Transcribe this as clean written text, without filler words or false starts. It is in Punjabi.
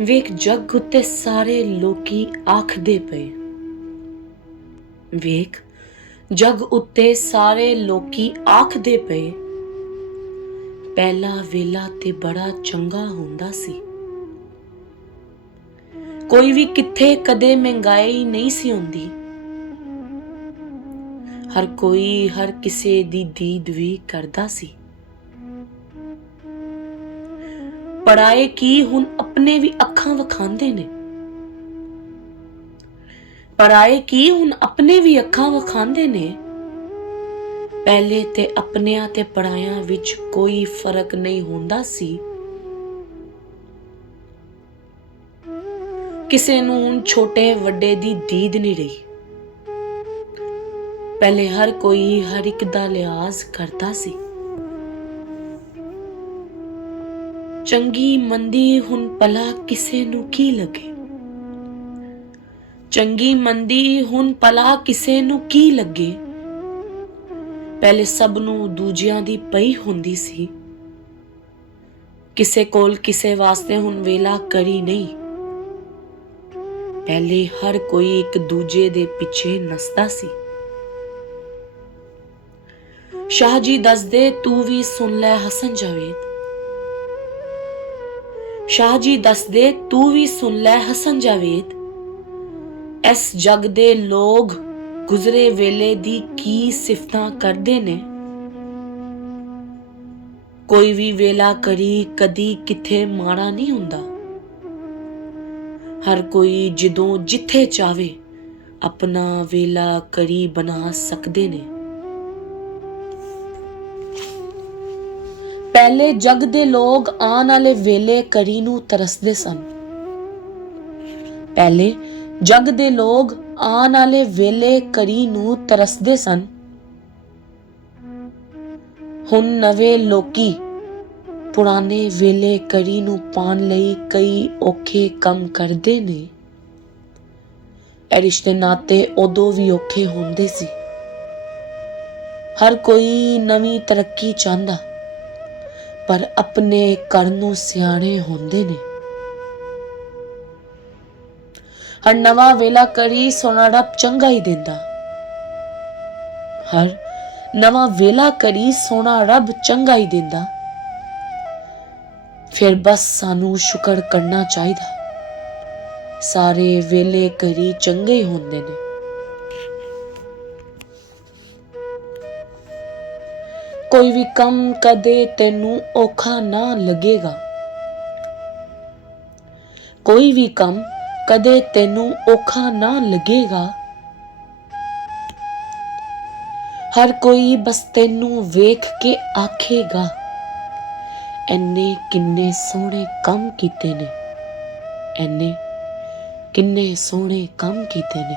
ਵੇਖ ਜੱਗ ਉੱਤੇ ਸਾਰੇ ਲੋਕੀ ਆਖਦੇ ਪਏ। ਵੇਖ ਜੱਗ ਉੱਤੇ ਸਾਰੇ ਲੋਕੀ ਆਖਦੇ ਪਏ, ਪਹਿਲਾ ਵੇਲਾ ਤੇ ਬੜਾ ਚੰਗਾ ਹੁੰਦਾ ਸੀ। ਕੋਈ ਵੀ ਕਿੱਥੇ ਕਦੇ ਮਹਿੰਗਾਈ ਨਹੀਂ ਸੀ ਹੁੰਦੀ। ਹਰ ਕੋਈ ਹਰ ਕਿਸੇ ਦੀ ਦੀਦ ਵੀ ਕਰਦਾ ਸੀ। ਪੜਾਏ ਕੀ ਹੁਣ ਆਪਣੇ ਵੀ ਅੱਖਾਂ ਵਿਖਾਉਂਦੇ ਨੇ। ਪਰਾਏ ਕੀ ਹੁਣ ਆਪਣੇ ਵੀ ਅੱਖਾਂ ਵਿਖਾਉਂਦੇ ਨੇ। ਪਹਿਲੇ ਤੇ ਆਪਣਿਆਂ ਤੇ ਪਰਾਇਆਂ ਵਿੱਚ ਕੋਈ ਫਰਕ ਨਹੀਂ ਹੁੰਦਾ ਸੀ। ਕਿਸੇ ਨੂੰ ਹੁਣ ਛੋਟੇ ਵੱਡੇ ਦੀ ਦੀਦ ਨਹੀਂ ਰਹੀ। ਪਹਿਲੇ ਹਰ ਕੋਈ ਹਰ ਇੱਕ ਦਾ ਲਿਹਾਜ਼ ਕਰਦਾ ਸੀ। ਚੰਗੀ ਮੰਦੀ ਹੁਣ ਭਲਾ ਕਿਸੇ ਨੂੰ ਕੀ ਲੱਗੇ। ਚੰਗੀ ਮੰਦੀ ਹੁਣ ਭਲਾ ਕਿਸੇ ਨੂੰ ਕੀ ਲੱਗੇ। ਪਹਿਲੇ ਸਭ ਨੂੰ ਦੂਜਿਆਂ ਦੀ ਪਈ ਹੁੰਦੀ ਸੀ। ਕਿਸੇ ਕੋਲ ਕਿਸੇ ਵਾਸਤੇ ਹੁਣ ਵੇਲਾ ਕਰੀ ਨਹੀਂ। ਪਹਿਲੇ ਹਰ ਕੋਈ ਇੱਕ ਦੂਜੇ ਦੇ ਪਿੱਛੇ ਨੱਸਦਾ ਸੀ। ਸ਼ਾਹ ਜੀ ਦੱਸਦੇ ਤੂੰ ਵੀ ਸੁਣ ਲੈ ਹਸਨ ਜਾਵੇਦ। ਸ਼ਾਹ ਜੀ ਦੱਸਦੇ ਤੂੰ ਵੀ ਸੁਣ ਲੈ ਹਸਨ ਜਾਵੇਦ। ਇਸ ਜੱਗ ਦੇ ਲੋਗ ਗੁਜ਼ਰੇ ਵੇਲੇ ਦੀ ਕੀ ਸਿਫਤਾਂ ਕਰਦੇ ਨੇ। ਕੋਈ ਵੀ ਵੇਲਾ ਕਰੀ ਕਦੀ ਕਿਥੇ ਮਾੜਾ ਨਹੀਂ ਹੁੰਦਾ। ਹਰ ਕੋਈ ਜਦੋਂ ਜਿੱਥੇ ਚਾਵੇ ਆਪਣਾ ਵੇਲਾ ਕਰੀ ਬਣਾ ਸਕਦੇ ਨੇ। ਪਹਿਲੇ ਜੱਗ ਦੇ ਲੋਗ ਆਉਣ ਵਾਲੇ ਵੇਲੇ ਕਰੀ ਨੂੰ ਤਰਸਦੇ ਸਨ। ਪਹਿਲੇ ਜੱਗ ਦੇ ਲੋਗ ਆਉਣ ਵਾਲੇ ਵੇਲੇ ਕਰੀ ਨੂੰ ਤਰਸਦੇ ਸਨ। ਹੁਣ ਨਵੇਂ ਲੋਕੀ ਪੁਰਾਣੇ ਵੇਲੇ ਕਰੀ ਨੂੰ ਪਾਉਣ ਲਈ ਕਈ ਔਖੇ ਕੰਮ ਕਰਦੇ ਨੇ। ਇਹ ਰਿਸ਼ਤੇ ਨਾਤੇ ਉਦੋਂ ਵੀ ਔਖੇ ਹੁੰਦੇ ਸੀ। ਹਰ ਕੋਈ ਨਵੀਂ ਤਰੱਕੀ ਚਾਹੁੰਦਾ, ਪਰ ਆਪਣੇ ਘਰ ਨੂੰ ਸਿਆਣੇ ਹੁੰਦੇ ਨੇ। ਹਰ ਨਵਾਂ ਵੇਲਾ ਕਰੀ ਸੋਨਾ ਰੱਬ ਚੰਗਾ ਹੀ ਦਿੰਦਾ। ਹਰ ਨਵਾਂ ਵੇਲਾ ਕਰੀ ਸੋਨਾ ਰੱਬ ਚੰਗਾ ਹੀ ਦਿੰਦਾ। ਫਿਰ ਬਸ ਸਾਨੂੰ ਸ਼ੁਕਰ ਕਰਨਾ ਚਾਹੀਦਾ। ਸਾਰੇ ਵੇਲੇ ਕਰੀ ਚੰਗੇ ਹੀ ਹੁੰਦੇ ਨੇ। ਕੋਈ ਵੀ ਕੰਮ ਕਦੇ ਤੈਨੂੰ ਔਖਾ ਨਾ ਲੱਗੇਗਾ। ਕੋਈ ਵੀ ਕੰਮ ਕਦੇ ਤੈਨੂੰ ਔਖਾ ਨਾ ਲੱਗੇਗਾ। ਹਰ ਕੋਈ ਬਸ ਤੈਨੂੰ ਵੇਖ ਕੇ ਆਖੇਗਾ, ਐਨੇ ਕਿੰਨੇ ਸੋਹਣੇ ਕੰਮ ਕੀਤੇ ਨੇ। ਐਨੇ ਕਿੰਨੇ ਸੋਹਣੇ ਕੰਮ ਕੀਤੇ ਨੇ।